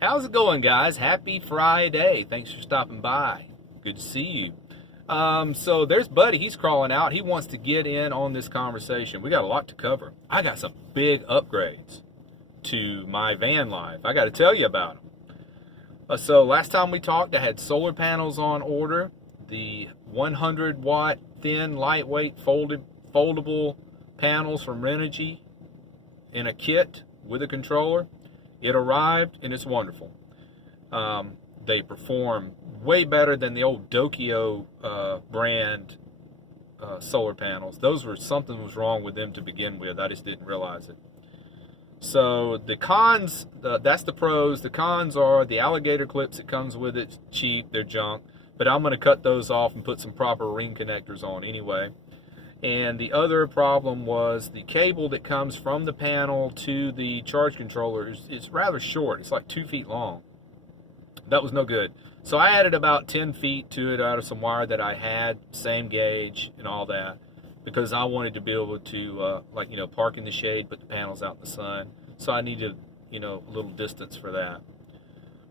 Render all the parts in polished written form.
How's it going, guys? Happy Friday. Thanks for stopping by. Good to see you. So there's Buddy. He's crawling out. He wants to get in on this conversation. We got a lot to cover. I got some big upgrades to my van life. I got to tell you about them. So last time we talked, I had solar panels on order. The 100 watt thin, lightweight, foldable panels from Renogy in a kit with a controller. It arrived and it's wonderful. They perform way better than the old Dokio brand solar panels. Something was wrong with them to begin with. I just didn't realize it. So the cons, that's the pros. The cons are the alligator clips that comes with it. Cheap, they're junk. But I'm going to cut those off and put some proper ring connectors on anyway. And the other problem was the cable that comes from the panel to the charge controller is rather short. It's like 2 feet long. That was no good. So I added about 10 feet to it out of some wire that I had, same gauge and all that, because I wanted to be able to, park in the shade, put the panels out in the sun. So I needed, a little distance for that.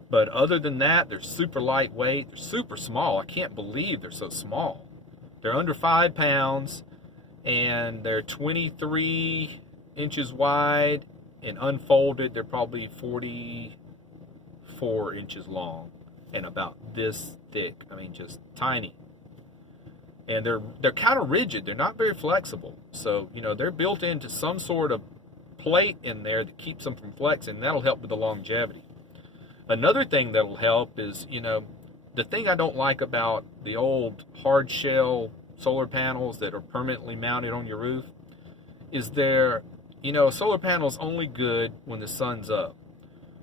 But other than that, they're super lightweight. They're super small. I can't believe they're so small. They're under 5 pounds, and they're 23 inches wide, and unfolded, they're probably 44 inches long and about this thick. I mean, just tiny. And they're kind of rigid. They're not very flexible. So, they're built into some sort of plate in there that keeps them from flexing. That'll help with the longevity. Another thing that'll help is, the thing I don't like about the old hard shell solar panels that are permanently mounted on your roof is a solar panel's only good when the sun's up.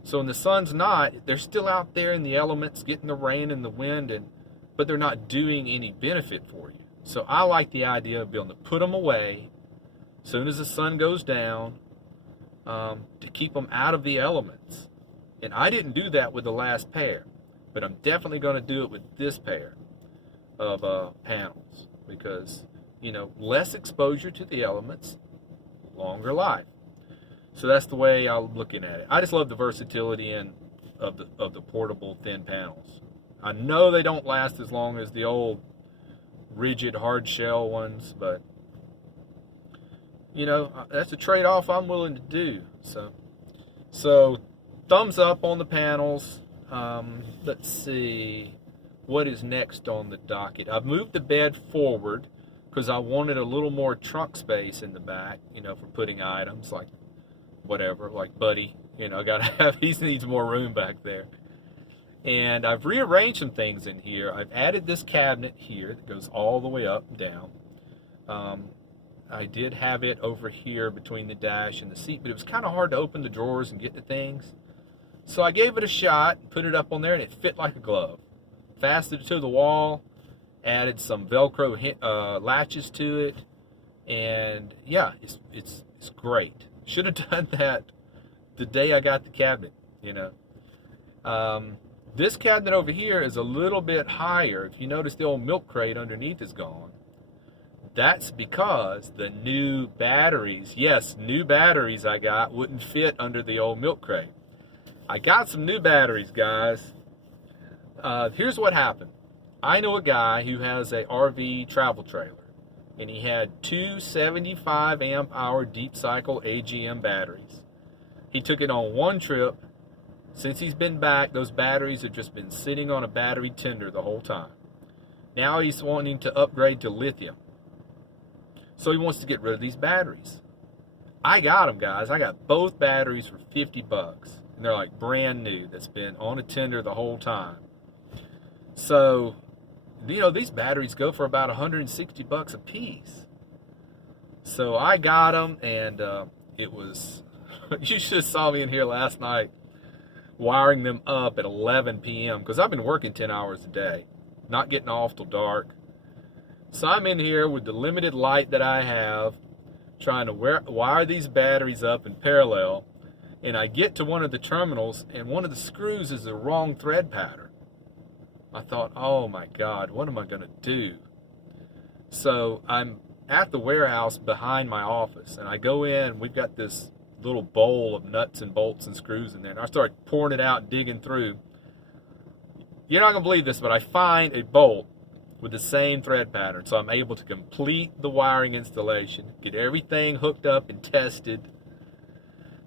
So when the sun's not, they're still out there in the elements getting the rain and the wind, but they're not doing any benefit for you. So I like the idea of being able to put them away as soon as the sun goes down, to keep them out of the elements. And I didn't do that with the last pair, but I'm definitely going to do it with this pair of panels because, less exposure to the elements, longer life. So that's the way I'm looking at it. I just love the versatility of the portable thin panels. I know they don't last as long as the old rigid hard shell ones, but that's a trade-off I'm willing to do. So thumbs up on the panels. Let's see what is next on the docket. I've moved the bed forward because I wanted a little more trunk space in the back, for putting items like whatever, like Buddy. He needs more room back there. And I've rearranged some things in here. I've added this cabinet here that goes all the way up and down. I did have it over here between the dash and the seat, but it was kind of hard to open the drawers and get to things. So I gave it a shot, put it up on there, and it fit like a glove. Fastened it to the wall, added some Velcro latches to it, and yeah, it's great. Should have done that the day I got the cabinet, This cabinet over here is a little bit higher. If you notice, the old milk crate underneath is gone. That's because the new batteries, yes, new batteries I got wouldn't fit under the old milk crate. I got some new batteries, guys. Here's what happened. I know a guy who has a RV travel trailer, and he had two 75 amp hour deep cycle AGM batteries. He took it on one trip. Since he's been back, those batteries have just been sitting on a battery tender the whole time. Now he's wanting to upgrade to lithium. So he wants to get rid of these batteries. I got them, guys. I got both batteries for 50 bucks. And they're like brand new. That's been on a tender the whole time. So, these batteries go for about 160 bucks a piece. So I got them, and it was, you should have saw me in here last night wiring them up at 11 p.m. because I've been working 10 hours a day, not getting off till dark. So I'm in here with the limited light that I have, trying to wire these batteries up in parallel, and I get to one of the terminals, and one of the screws is the wrong thread pattern. I thought, oh my God, what am I going to do? So I'm at the warehouse behind my office, and I go in, we've got this little bowl of nuts and bolts and screws in there. And I started pouring it out, digging through. You're not going to believe this, but I find a bolt with the same thread pattern. So I'm able to complete the wiring installation, get everything hooked up and tested,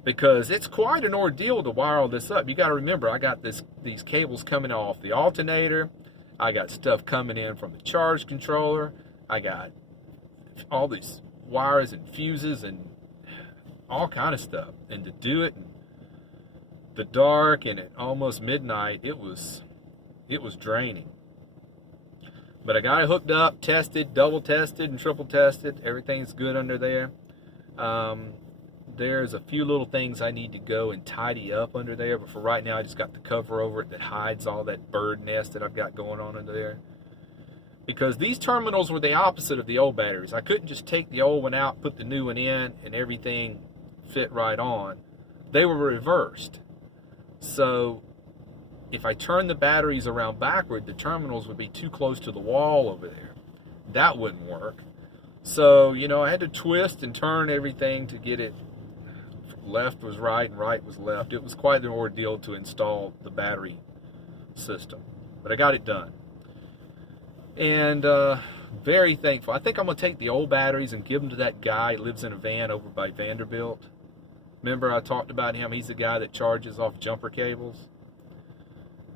because it's quite an ordeal to wire all this up. You got to remember, I got these cables coming off the alternator. I got stuff coming in from the charge controller. I got all these wires and fuses and all kind of stuff. And to do it in the dark and at almost midnight, it was draining. But I got it hooked up, tested, double tested, and triple tested. Everything's good under there. There's a few little things I need to go and tidy up under there, but for right now I just got the cover over it that hides all that bird nest that I've got going on under there. Because these terminals were the opposite of the old batteries. I couldn't just take the old one out, put the new one in, and everything fit right on. They were reversed. So if I turn the batteries around backward, the terminals would be too close to the wall over there. That wouldn't work. So, you know, I had to twist and turn everything to get it. Left was right and right was left. It was quite an ordeal to install the battery system, but I got it done. And very thankful. I think I'm going to take the old batteries and give them to that guy who lives in a van over by Vanderbilt. Remember I talked about him? He's the guy that charges off jumper cables.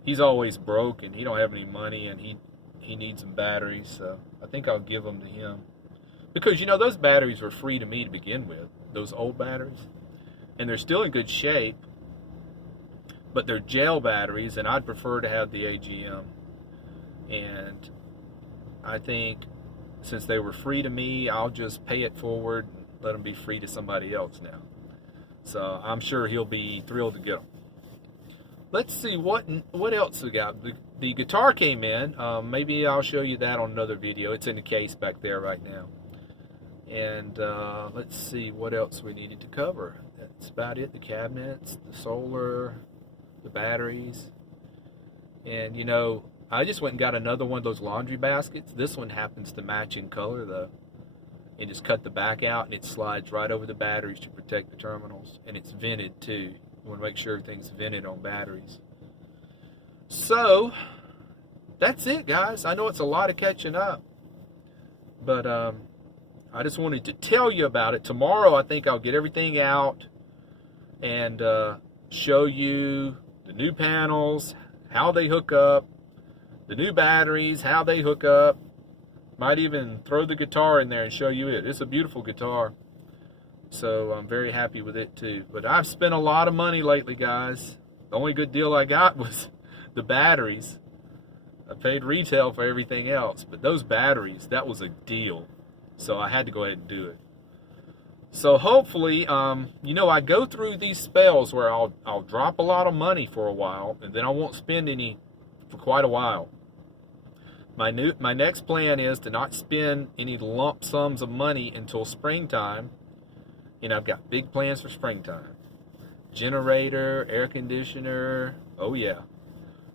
He's always broke and he don't have any money, and he needs some batteries, so I think I'll give them to him. Because, you know, those batteries were free to me to begin with, those old batteries. And they're still in good shape, but they're gel batteries, and I'd prefer to have the AGM. And I think since they were free to me, I'll just pay it forward and let them be free to somebody else now. So I'm sure he'll be thrilled to get them. Let's see what else we got. The guitar came in. Maybe I'll show you that on another video. It's in the case back there right now. And let's see what else we needed to cover. That's about it. The cabinets, the solar, the batteries. And you know, I just went and got another one of those laundry baskets. This one happens to match in color though. And just cut the back out and it slides right over the batteries to protect the terminals. And it's vented too. You want to make sure everything's vented on batteries. So that's it, guys. I know it's a lot of catching up, but I just wanted to tell you about it. Tomorrow I think I'll get everything out and show you the new panels, how they hook up, the new batteries, how they hook up. Might even throw the guitar in there and show you it. It's a beautiful guitar, so I'm very happy with it too. But I've spent a lot of money lately, guys. The only good deal I got was the batteries. I paid retail for everything else, but those batteries, that was a deal. So I had to go ahead and do it. So hopefully, you know, I go through these spells where I'll drop a lot of money for a while, and then I won't spend any for quite a while. My next plan is to not spend any lump sums of money until springtime. And I've got big plans for springtime. Generator, air conditioner, oh yeah.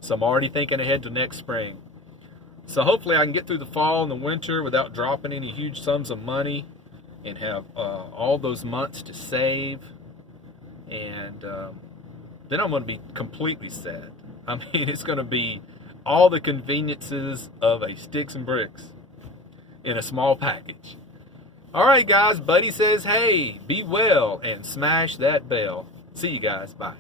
So I'm already thinking ahead to next spring. So hopefully I can get through the fall and the winter without dropping any huge sums of money and have all those months to save. And then I'm going to be completely set. I mean, it's going to be all the conveniences of a Sticks and Bricks in a small package. All right, guys. Buddy says, hey, be well and smash that bell. See you guys. Bye.